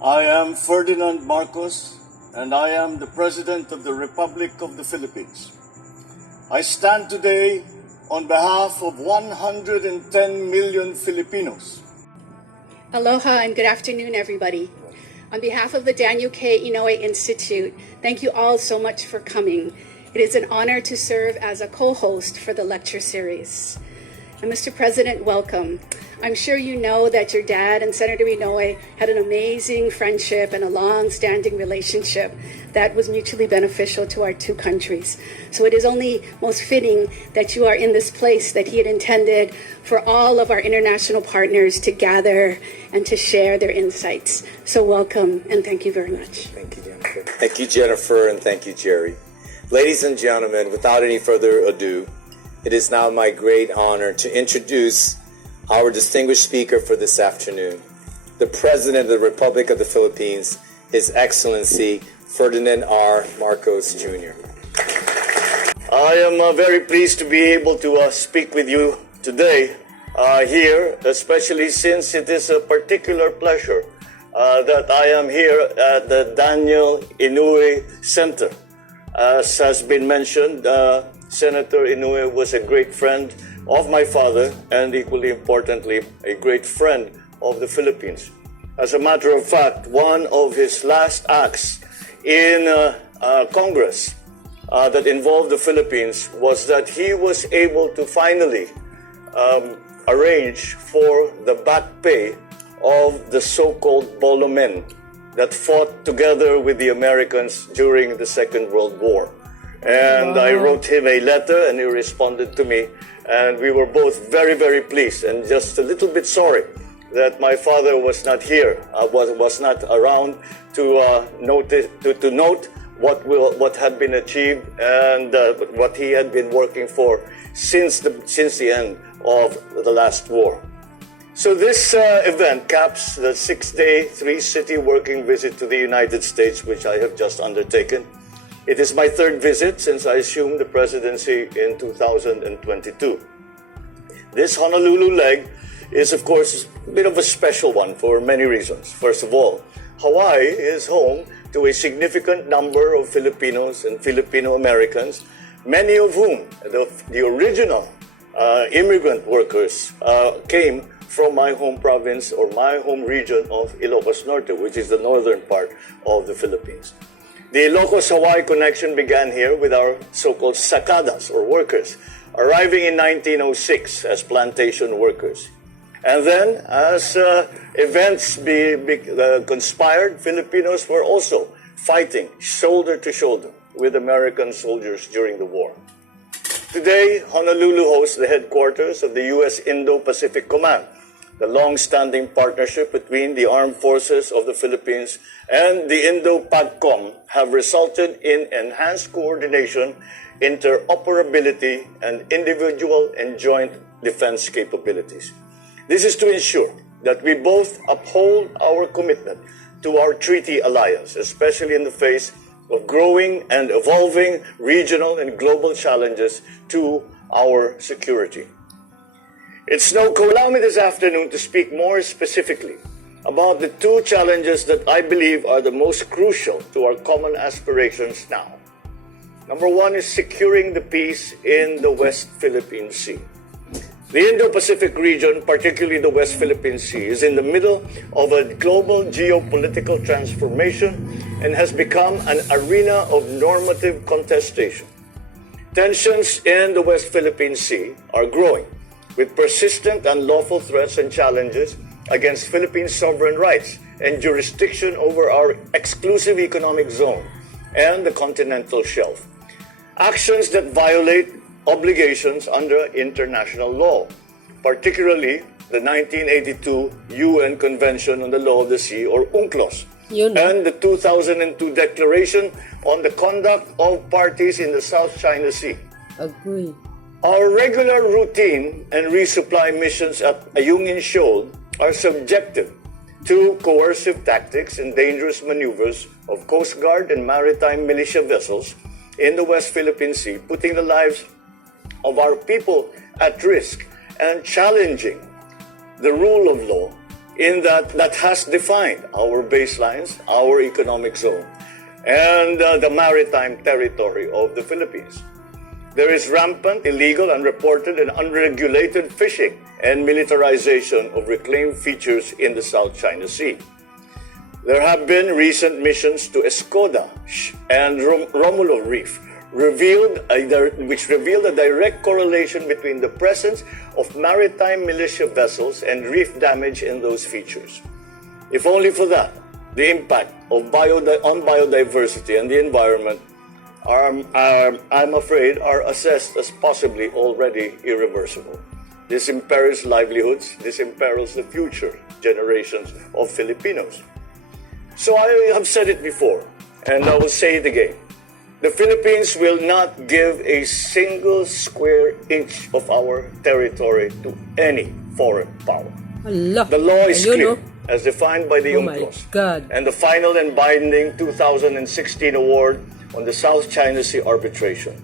I am Ferdinand Marcos, and I am the President of the Republic of the Philippines. I stand today on behalf of 110 million Filipinos. Aloha and good afternoon, everybody. On behalf of the Daniel K. Inouye Institute, thank you all so much for coming. It is an honor to serve as a co-host for the lecture series. And Mr. President, welcome. I'm sure you know that your dad and Senator Inouye had an amazing friendship and a long-standing relationship that was mutually beneficial to our two countries. So it is only most fitting that you are in this place that he had intended for all of our international partners to gather and to share their insights. So welcome and thank you very much. Thank you, Jennifer. Thank you, Jennifer, and thank you, Jerry. Ladies and gentlemen, without any further ado, it is now my great honor to introduce our distinguished speaker for this afternoon, the President of the Republic of the Philippines, His Excellency Ferdinand R. Marcos Jr. I am very pleased to be able to speak with you today here, especially since it is a particular pleasure that I am here at the Daniel Inouye Center. As has been mentioned, Senator Inouye was a great friend of my father and, equally importantly, a great friend of the Philippines. As a matter of fact, one of his last acts in Congress that involved the Philippines was that he was able to finally arrange for the back pay of the so-called Bolo men that fought together with the Americans during the Second World War. And I wrote him a letter and he responded to me, and we were both very, very pleased and just a little bit sorry that my father was not here, was not around to note what had been achieved and what he had been working for since the end of the last war. So this event caps the 6-day, 3-city working visit to the United States, which I have just undertaken. It is my third visit since I assumed the presidency in 2022. This Honolulu leg is, of course, a bit of a special one for many reasons. First of all, Hawaii is home to a significant number of Filipinos and Filipino Americans, many of whom, the original immigrant workers, came from my home province or my home region of Ilocos Norte, which is the northern part of the Philippines. The Ilocos-Hawaii connection began here with our so-called sakadas, or workers, arriving in 1906 as plantation workers. And then, as events conspired, Filipinos were also fighting shoulder to shoulder with American soldiers during the war. Today, Honolulu hosts the headquarters of the U.S. Indo-Pacific Command. The long-standing partnership between the armed forces of the Philippines and the Indo-PACOM have resulted in enhanced coordination, interoperability, and individual and joint defense capabilities. This is to ensure that we both uphold our commitment to our treaty alliance, especially in the face of growing and evolving regional and global challenges to our security. Allow me this afternoon to speak more specifically about the two challenges that I believe are the most crucial to our common aspirations now. Number one is securing the peace in the West Philippine Sea. The Indo-Pacific region, particularly the West Philippine Sea, is in the middle of a global geopolitical transformation and has become an arena of normative contestation. Tensions in the West Philippine Sea are growing, with persistent unlawful threats and challenges against Philippine sovereign rights and jurisdiction over our exclusive economic zone and the continental shelf. Actions that violate obligations under international law, particularly the 1982 UN Convention on the Law of the Sea, or UNCLOS, and the 2002 Declaration on the Conduct of Parties in the South China Sea. Agree. Our regular routine and resupply missions at Ayungin Shoal are subjective to coercive tactics and dangerous maneuvers of Coast Guard and maritime militia vessels in the West Philippine Sea, putting the lives of our people at risk and challenging the rule of law that has defined our baselines, our economic zone, and the maritime territory of the Philippines. There is rampant, illegal, unreported, and unregulated fishing and militarization of reclaimed features in the South China Sea. There have been recent missions to Escoda and Romulo Reef, which revealed a direct correlation between the presence of maritime militia vessels and reef damage in those features. If only for that, the impact of on biodiversity and the environment I'm afraid, are assessed as possibly already irreversible. This imperils livelihoods, this imperils the future generations of Filipinos. So I have said it before, and I will say it again. The Philippines will not give a single square inch of our territory to any foreign power. Allah. The law is Ayun, clear, no? as defined by the Oh my UNCLOS, God. and the final and binding 2016 award on the South China Sea arbitration.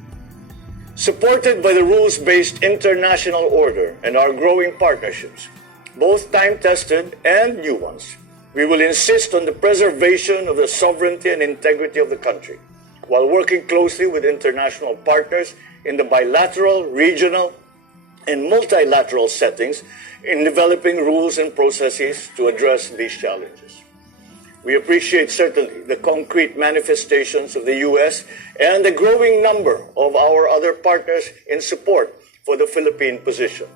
Supported by the rules-based international order and our growing partnerships, both time-tested and new ones, we will insist on the preservation of the sovereignty and integrity of the country, while working closely with international partners in the bilateral, regional, and multilateral settings in developing rules and processes to address these challenges. We appreciate certainly the concrete manifestations of the U.S. and the growing number of our other partners in support for the Philippine position.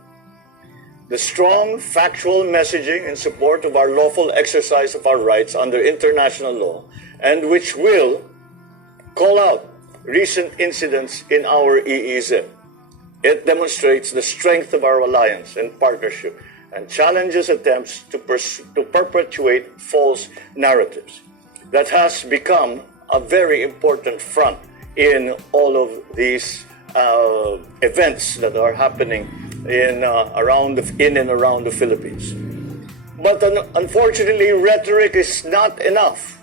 The strong, factual messaging in support of our lawful exercise of our rights under international law, and which will call out recent incidents in our EEZ. It demonstrates the strength of our alliance and partnership and challenges attempts to perpetuate false narratives. That has become a very important front in all of these events that are happening in and around the Philippines. But unfortunately, rhetoric is not enough.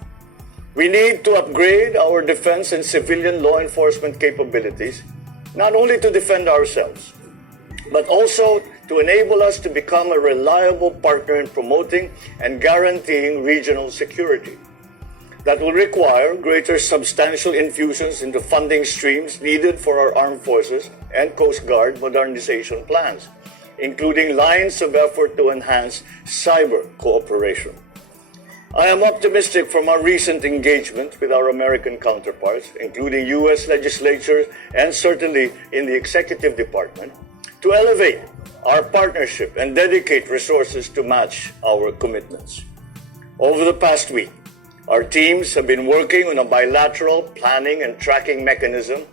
We need to upgrade our defense and civilian law enforcement capabilities, not only to defend ourselves, but also to enable us to become a reliable partner in promoting and guaranteeing regional security. That will require greater substantial infusions into funding streams needed for our armed forces and Coast Guard modernization plans, including lines of effort to enhance cyber cooperation. I am optimistic from our recent engagement with our American counterparts, including U.S. legislatures and certainly in the executive department, to elevate our partnership and dedicate resources to match our commitments. Over the past week, our teams have been working on a bilateral planning and tracking mechanism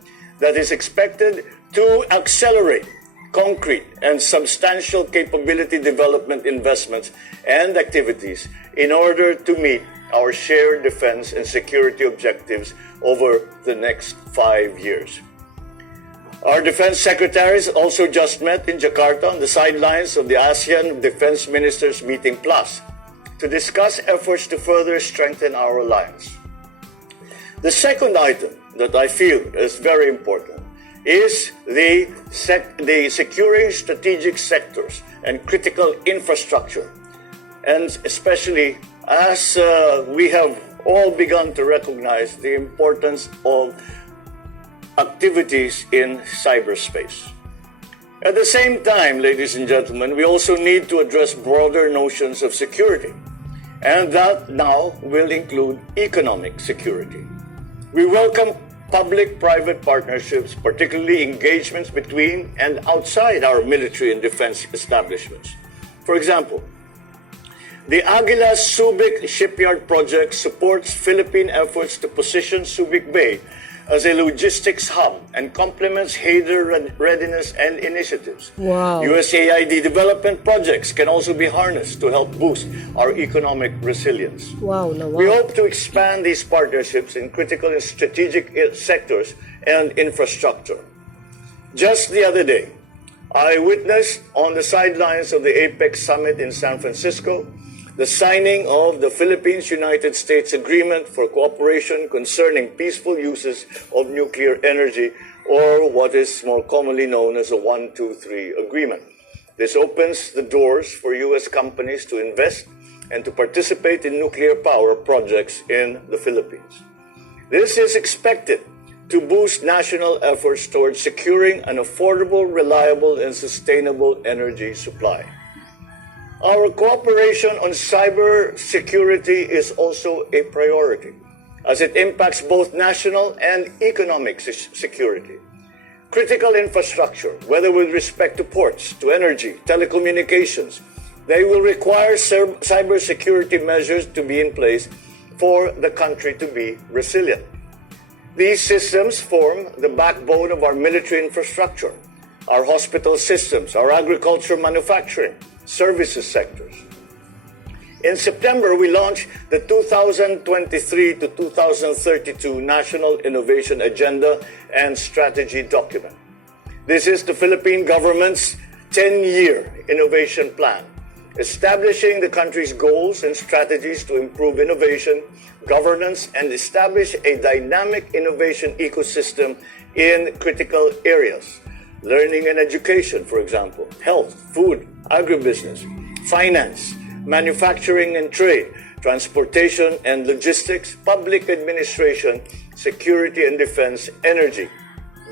that is expected to accelerate concrete and substantial capability development investments and activities in order to meet our shared defense and security objectives over the next 5 years. Our defense secretaries also just met in Jakarta on the sidelines of the ASEAN Defense Ministers Meeting Plus to discuss efforts to further strengthen our alliance. The second item that I feel is very important is the securing strategic sectors and critical infrastructure, and especially as we have all begun to recognize the importance of activities in cyberspace. At the same time, ladies and gentlemen, we also need to address broader notions of security, and that now will include economic security. We welcome public-private partnerships, particularly engagements between and outside our military and defense establishments. For example, the Aguila Subic Shipyard project supports Philippine efforts to position Subic Bay as a logistics hub and complements Hader readiness and initiatives. Wow. USAID development projects can also be harnessed to help boost our economic resilience. Wow, no, We wow. hope to expand these partnerships in critical and strategic sectors and infrastructure. Just the other day, I witnessed on the sidelines of the APEC summit in San Francisco the signing of the Philippines-United States Agreement for Cooperation Concerning Peaceful Uses of Nuclear Energy, or what is more commonly known as a 1-2-3 agreement. This opens the doors for U.S. companies to invest and to participate in nuclear power projects in the Philippines. This is expected to boost national efforts towards securing an affordable, reliable, and sustainable energy supply. Our cooperation on cyber security is also a priority, as it impacts both national and economic security. Critical infrastructure, whether with respect to ports, to energy, telecommunications, they will require cybersecurity measures to be in place for the country to be resilient. These systems form the backbone of our military infrastructure, our hospital systems, our agriculture, manufacturing, services sectors. In September, we launched the 2023 to 2032 National Innovation Agenda and Strategy document. This is the Philippine government's 10-year innovation plan, establishing the country's goals and strategies to improve innovation, governance, and establish a dynamic innovation ecosystem in critical areas. Learning and education, for example, health, food, agribusiness, finance, manufacturing and trade, transportation and logistics, public administration, security and defense, energy,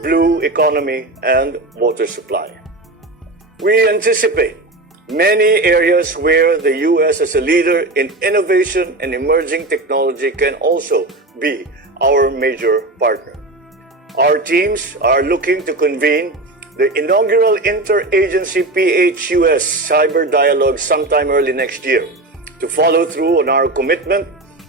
blue economy, and water supply. We anticipate many areas where the U.S. as a leader in innovation and emerging technology can also be our major partner. Our teams are looking to convene the inaugural interagency PHUS Cyber Dialogue sometime early next year to follow through on our commitment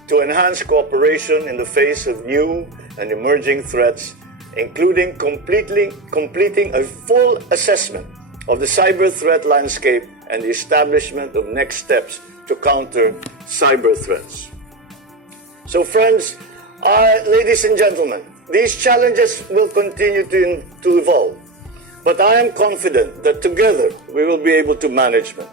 to enhance cooperation in the face of new and emerging threats, including completing a full assessment of the cyber threat landscape and the establishment of next steps to counter cyber threats. So friends, ladies and gentlemen, these challenges will continue to evolve, but I am confident that together we will be able to manage them.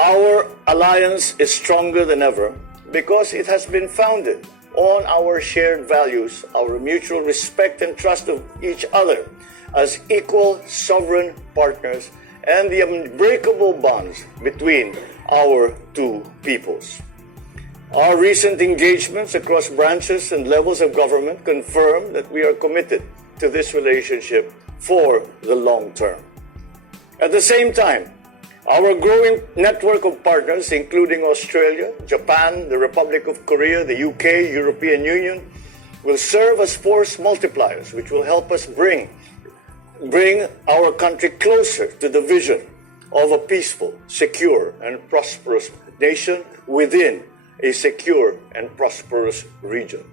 Our alliance is stronger than ever because it has been founded on our shared values, our mutual respect and trust of each other as equal sovereign partners, and the unbreakable bonds between our two peoples. Our recent engagements across branches and levels of government confirm that we are committed to this relationship for the long term. At the same time, our growing network of partners, including Australia, Japan, the Republic of Korea, the UK, European Union, will serve as force multipliers, which will help us bring our country closer to the vision of a peaceful, secure, and prosperous nation within a secure and prosperous region.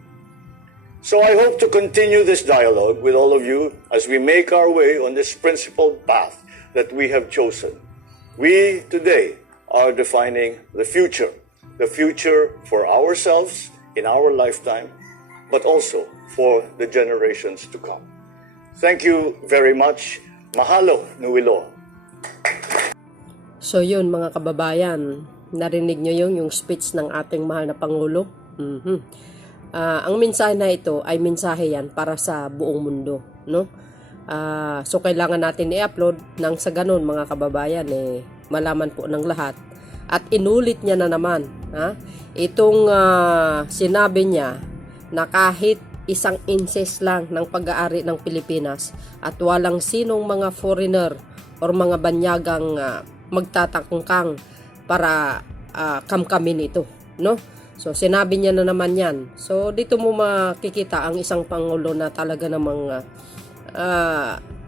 So I hope to continue this dialogue with all of you as we make our way on this principled path that we have chosen. We today are defining the future for ourselves in our lifetime, but also for the generations to come. Thank you very much. Mahalo nuilo. So yun mga kababayan, narinig nyo yung speech ng ating mahal na Pangulo. Ang mensahe na ito ay mensahe yan para sa buong mundo, no? So kailangan natin i-upload nang sa ganun mga kababayan malaman po ng lahat. At inulit niya na naman itong sinabi niya na kahit isang inches lang ng pag-aari ng Pilipinas at walang sinong mga foreigner or mga banyagang magtatangkang para kamkamin ito, no? So sinabi niya na naman yan. So dito mo makikita ang isang pangulo na talaga namang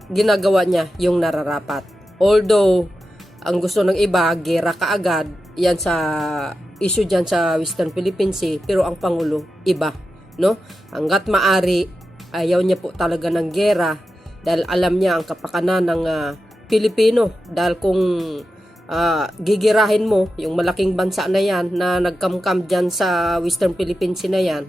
ginagawa niya yung nararapat. Although ang gusto ng iba gera kaagad yan sa issue dyan sa Western Philippines pero ang pangulo iba, no? Hanggat maari ayaw niya po talaga ng gera dahil alam niya ang kapakanan ng Pilipino. Dahil kung gigirahin mo yung malaking bansa na yan na nagkamkam dyan sa Western Philippines na yan,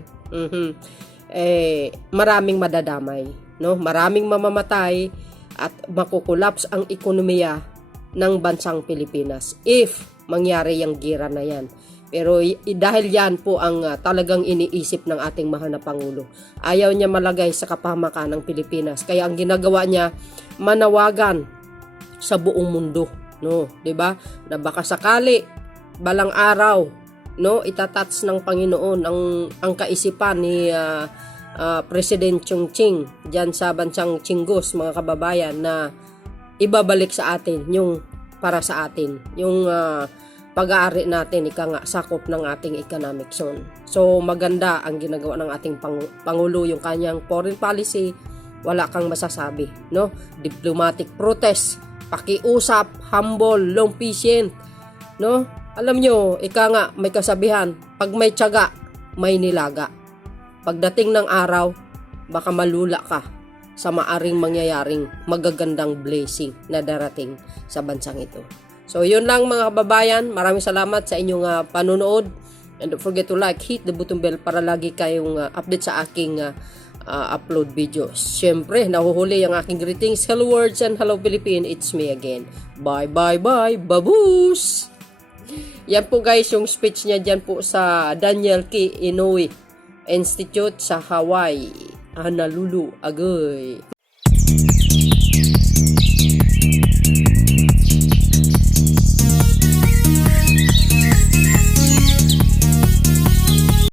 maraming madadamay, no? Maraming mamamatay at makukulaps ang ekonomiya ng bansang Pilipinas if mangyari yung gira na yan. Pero dahil yan po ang talagang iniisip ng ating mahal na Pangulo. Ayaw niya malagay sa kapahamakan ng Pilipinas. Kaya ang ginagawa niya, manawagan sa buong mundo, no, 'di ba? Na baka sakali balang araw, no, itatats ng Panginoon ang kaisipan ni President Ching diyan sa bansang Chinggos, mga kababayan, na ibabalik sa atin yung para sa atin, yung pag-aari natin, ika nga, sakop ng ating economic zone. So, maganda ang ginagawa ng ating Pangulo, yung kanyang foreign policy, wala kang masasabi, no? Diplomatic protest, pakiusap, humble, long patient, no? Alam nyo, ika nga, may kasabihan, pag may tiyaga, may nilaga. Pagdating ng araw, baka malula ka sa maaring mangyayaring magagandang blessing na darating sa bansang ito. So, yun lang mga kababayan. Maraming salamat sa inyong panonood. And don't forget to like, hit the button bell para lagi kayong update sa aking upload videos. Siyempre, nahuhuli ang aking greetings. Hello words and hello Philippines. It's me again. Bye, bye, bye. Baboos! Yan po guys, yung speech niya dyan po sa Daniel K. Inouye Institute sa Hawaii. Honolulu, agoy.